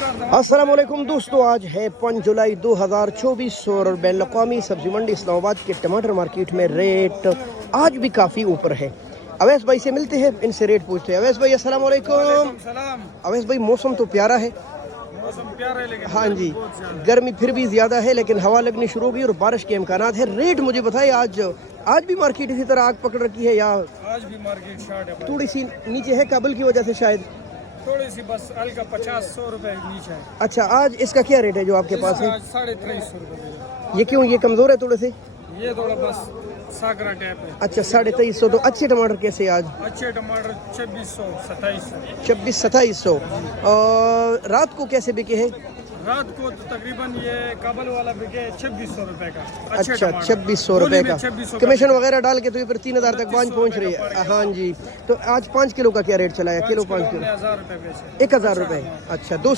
अस्सलाम वालेकुम दोस्तों, आज है 5 जुलाई 2024 और बैन अवी सब्जी मंडी इस्लामाबाद के टमाटर मार्केट में रेट आज भी काफ़ी ऊपर है। अवैस भाई से मिलते हैं, इनसे रेट पूछते हैं। अवैस भाई अस्सलाम वालेकुम। अवैस भाई मौसम तो प्यारा है, लेकिन हाँ जी, गर्मी फिर भी ज़्यादा है लेकिन हवा लगनी शुरू हो गई और बारिश के इम्कानात है। रेट मुझे बताइए, आज भी मार्केट इसी तरह आग पकड़ रखी है या आज भी मार्केट शार्ट है? थोड़ी सी नीचे है काबुल की वजह से शायद? थोड़ी सी बस हल्का 50-100 रुपए नीचे है। अच्छा, आज इसका क्या रेट है जो आपके पास है? 2350 रुपए। ये क्यों, ये कमज़ोर है थोड़े से? ये थोड़ा बस सागरा टाइप है। अच्छा, 2350। तो अच्छे टमाटर कैसे आज? अच्छे टमाटर 2600-2700। 2600-2700। और रात को कैसे बिके हैं? रात को तो तकरीबन ये काबल वाला बिके 2600 रुपए का। अच्छा, टमाटर। 2600 रुपए का 2600 कमीशन वगैरह डाल के तो ये फिर 3000 तक पहुंच रही है। हाँ जी, तो आज 5 किलो का क्या रेट चला है? किलो 5 किलो 1000 रुपए बेचे। 1000 रुपए। अच्छा, 2